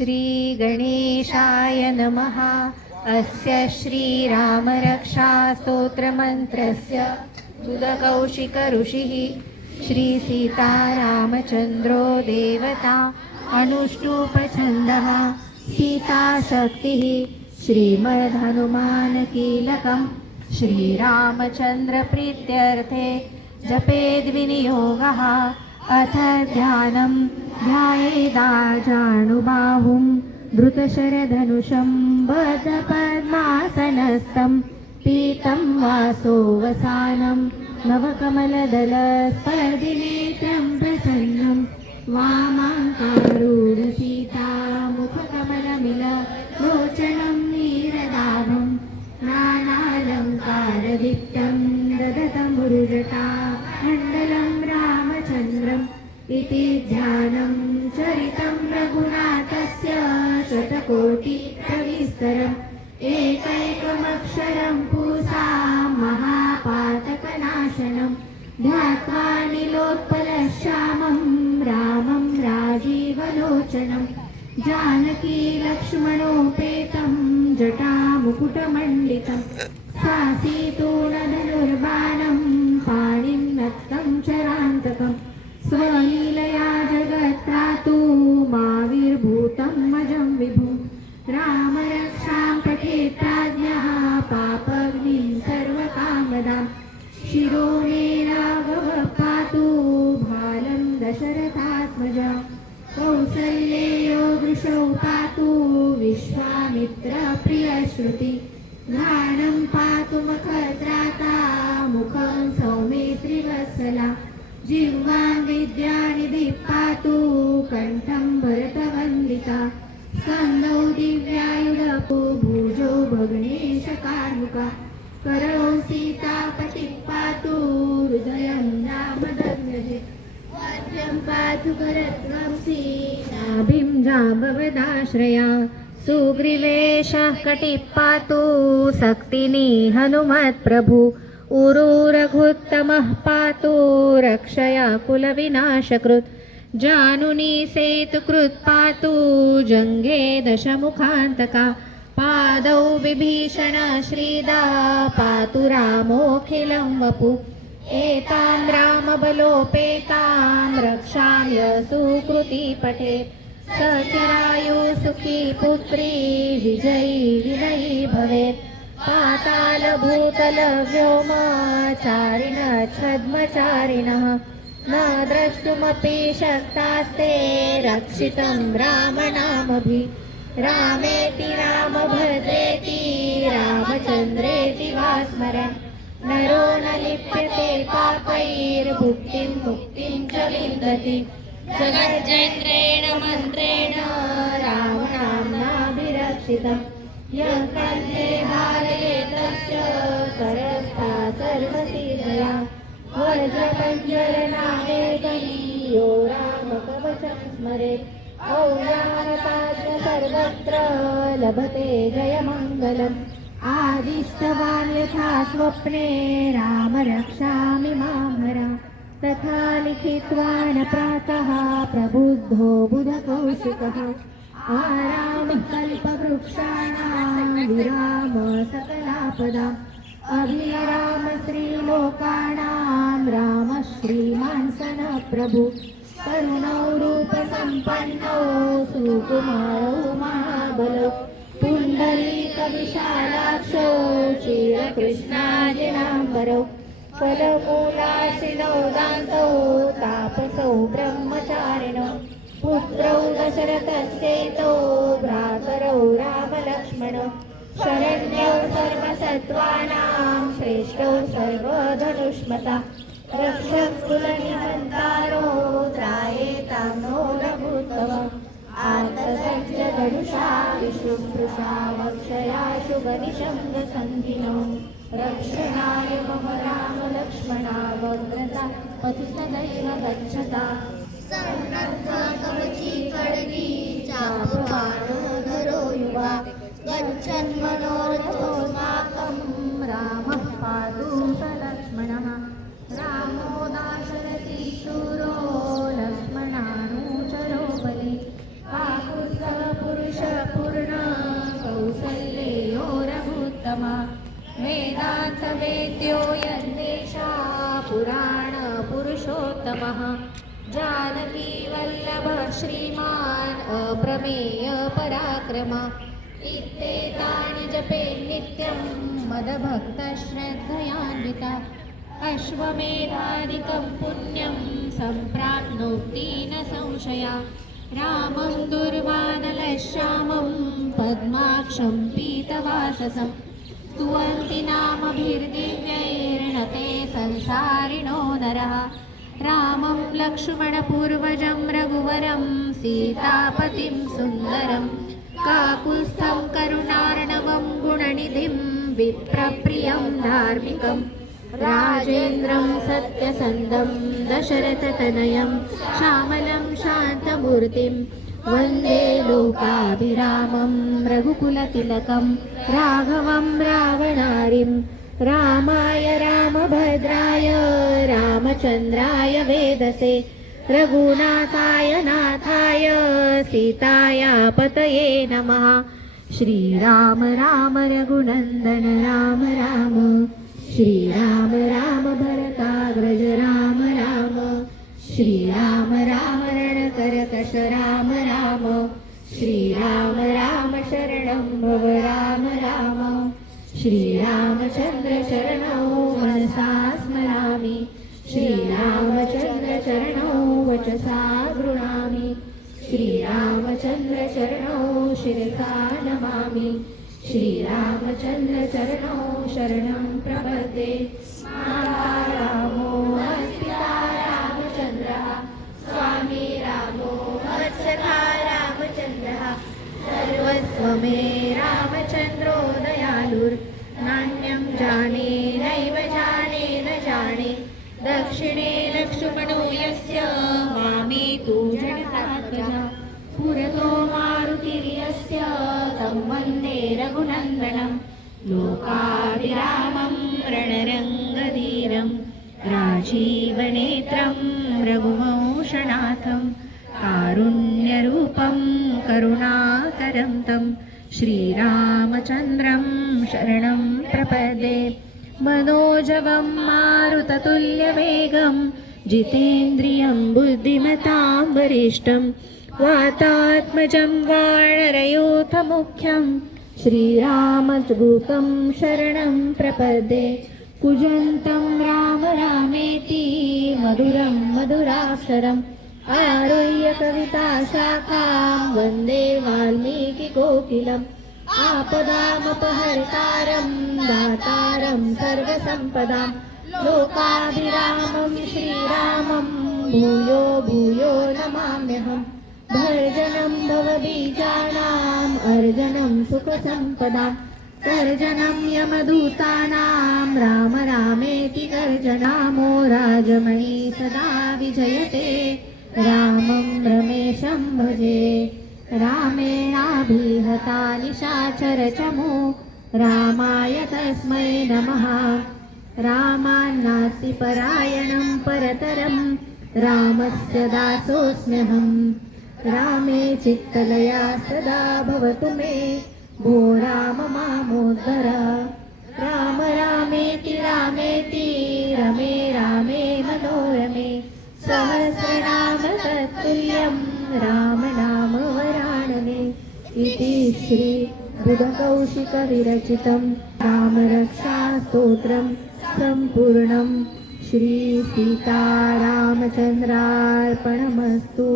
श्रीगणेशाय नमः। अस्य श्रीरामरक्षास्तोत्रमन्त्रस्य बुधकौशिकऋषिः श्रीसीतारामचन्द्रो देवता अनुष्टुप्छन्दः सीताशक्तिः श्रीमद्हनुमानकीलकं श्रीरामचन्द्रप्रीत्यर्थे जपेद्विनियोगः। अथ ध्यानं ध्यायेदाजानुबाहुं धृतशरधनुषं बद्धपद्मासनस्थं पीतं वासोवसानं नवकमलदलस्पर्धिनेत्रं प्रसन्नं वामाङ्कारूढसीतामुखकमलमिललोचनं नीरदाभं नानालङ्कारदीप्तं ददतमुरुजटा मण्डलं रामचन्द्रम् इति ध्यानं चरितं रघुनाथस्य शतकोटिप्रविस्तरम् एकैकमक्षरं पूसा महापातकनाशनं ध्यात्वा नीलोत्पलश्यामं रामं राजीवलोचनं जानकीलक्ष्मणोपेतं जटामुकुटमण्डितं सासीतूणधनुर्बाणं पाणिं नक्तं चरान्तकम् स्वलीलया जगत्त्रातु माविर्भूतं मजं विभुं रामरक्षां पठेत् प्राज्ञः पापग्निं सर्वकामदां शिरो मे राघवः पातु भालं दशरथात्मजा कौसल्येयो दृशौ पातु विश्वामित्रप्रियश्रुति घ्राणं पातु मखत्राता मुखं सौमित्रिवत्सला जिह्वां विद्यानिधिः पातु कण्ठं भरतवन्दिता स्कन्धौ दिव्यायुधपो भुजौ भग्नेशकार्मुका करौ सीतापतिः पातु हृदयं रामदग्नजे वाद्यं पातु करध्वंसी नाभिं जाम्बवदाश्रया सुग्रीवेशः कटिः पातु शक्तिनी हनुमत्प्रभु उरु रघुत्तमः पातु रक्षया कुलविनाशकृत् जानुनी सेतुकृत् पातु जङ्गे दशमुखान्तका पादौ विभीषण श्रीदा पातु रामोऽखिलं वपु एतां रामबलोपेतां रक्षाय सुकृती पठेत् सचिरायु सुखी पुत्री विजयी विनयी भवेत् पातालभूतलव्योमचारिणः छद्मचारिणः न द्रष्टुमपि शक्तास्ते रक्षितं रामनामभिः रामेति रामभद्रेति रामचन्द्रेति वा स्मरन् नरो न लिप्यते पापैर्भुक्तिं मुक्तिं च विन्दति जगज्जेन्द्रेण मन्त्रेण रामनाम्नाभिरक्षितम् यः कण्ठे धारयेतस्य सरस्ता सर्वसिद्धया वज्रपञ्जरनामेकं यो रामकवचं स्मरेत् औयानताच्च सर्वत्र लभते जयमङ्गलम् आदिष्टवान् यथा स्वप्ने राम रक्षामि मामरा तथा लिखित्वा न प्रातः प्रबुद्धो बुधकौशिकः आरामकल्पवृक्षाणां विराम सकलापदाम् अभिराम श्रीलोकानां राम श्रीमान् सनः प्रभु करुणौ रूपसम्पन्नौ सुकुमारौ महाबलौ पुण्डरीकविशालाक्षौ क्षीरकृष्णाजिनाम्बरौ फलमूलाशिनौ दान्तौ तापसौ ब्रह्मचारिणौ पुत्रौ दशरथस्येतौ भ्रातरौ रामलक्ष्मणौ शरण्यौ सर्वसत्त्वानां श्रेष्ठौ सर्वधनुष्मता रक्षकुलनिहन्तारो त्रायेतां नो रघुत्तमम् आर्तसञ्च धनुषा विशुभृशा वक्षयाशु गनिशङ्गसन्धिनो रक्षणाय मम रामलक्ष्मणा वक्रता पथि सदैव गच्छता सन्नद्धकवची खड्गी चापमानो धरो युवा गच्छन्मनोरथोऽस्माकं रामः पातु सलक्ष्मणः रामो दाशरथी शूरो लक्ष्मणानुचरो बली काकुत्स्थः नित्यो यन्नेषा पुराणपुरुषोत्तमः जानकी वल्लभः श्रीमान् अप्रमेय पराक्रमः इत्येतानि जपे नित्यं मदभक्तश्रद्धयान्विता अश्वमेधादिकं पुण्यं सम्प्राप्नोति न संशया रामं दुर्वानलश्यामं पद्माक्षं पीतवाससं स्तुवन्ति नामभिर्दिव्यैर्नते संसारिणो नरः रामं लक्ष्मणपूर्वजं रघुवरं सीतापतिं सुन्दरं काकुत्स्थं करुणार्णवं गुणनिधिं विप्रप्रियं धार्मिकं राजेन्द्रं सत्यसन्धं दशरथतनयं श्यामलं शान्तमूर्तिं वन्दे लोकाभिरामं रघुकुलतिलकं राघवं रावणारिं रामाय रामभद्राय रामचन्द्राय वेदसे रघुनाथाय नाथाय सीताया पतये नमः श्रीराम राम रघुनन्दन राम राम श्रीराम राम भरताग्रज राम राम श्रीराम राम रणकरकश राम राम श्रीराम राम शरणं भव राम राम श्रीरामचन्द्र चरणौ मनसा स्मरामि श्रीरामचन्द्र चरणौ वचसा गृह्णामि श्रीरामचन्द्र चरणौ शिरसा नमामि श्रीरामचन्द्र चरणौ शरणं प्रपद्ये माता रामो अस्मिता रामचन्द्रः स्वामी रामो वत्सला रामचन्द्रः सर्वस्व मे रामचन्द्रो दयालुर्नान्यं जाने नैव जाने न जाने दक्षिणे लक्ष्मणो यस्य मामे तु जगदात्मजा पुरतो मारुतिर्यस्य तं वन्दे रघुनन्दनं लोकाभिरामं रणरङ्गधीरं राजीवनेत्रं रघुवंशनाथं कारुण्यरूपं करुणाकरं तं श्रीरामचन्द्रं शरणं प्रपद्ये मनोजवं मारुततुल्यवेगं जितेन्द्रियं बुद्धिमतां वरिष्ठं वातात्मजं वानरयूथमुख्यं श्रीरामदूतं शरणं प्रपद्ये कूजन्तं राम रामेति मधुरं मधुराक्षरम् आरुह्य कविताशाखां वन्दे वाल्मीकिकोकिलम् आपदामपहर्तारं दातारं सर्वसम्पदां लोकाभिरामं श्रीरामं भूयो भूयो नमाम्यहम् भर्जनं भवबीजानाम् अर्जनं सुखसम्पदां गर्जनं यमदूतानां राम रामेति गर्जनामो राजमयी सदा विजयते रामं रमेशं भजे रामेणाभिहता निशाचरचमो रामाय तस्मै नमः रामान्नास्ति परायणं परतरं रामस्य दासोऽस्म्यहम् रामे चित्तलया सदा भवतु मे भो राम मामोद्धर राम रामेति रामेति रमे रामे मनोरमे सहस्रनाम तत्तुल्यं राम नाम वराणवे इति श्री बुधकौशिकविरचितं रामरक्षास्तोत्रं सम्पूर्णं श्री सीतारामचन्द्रार्पणमस्तु।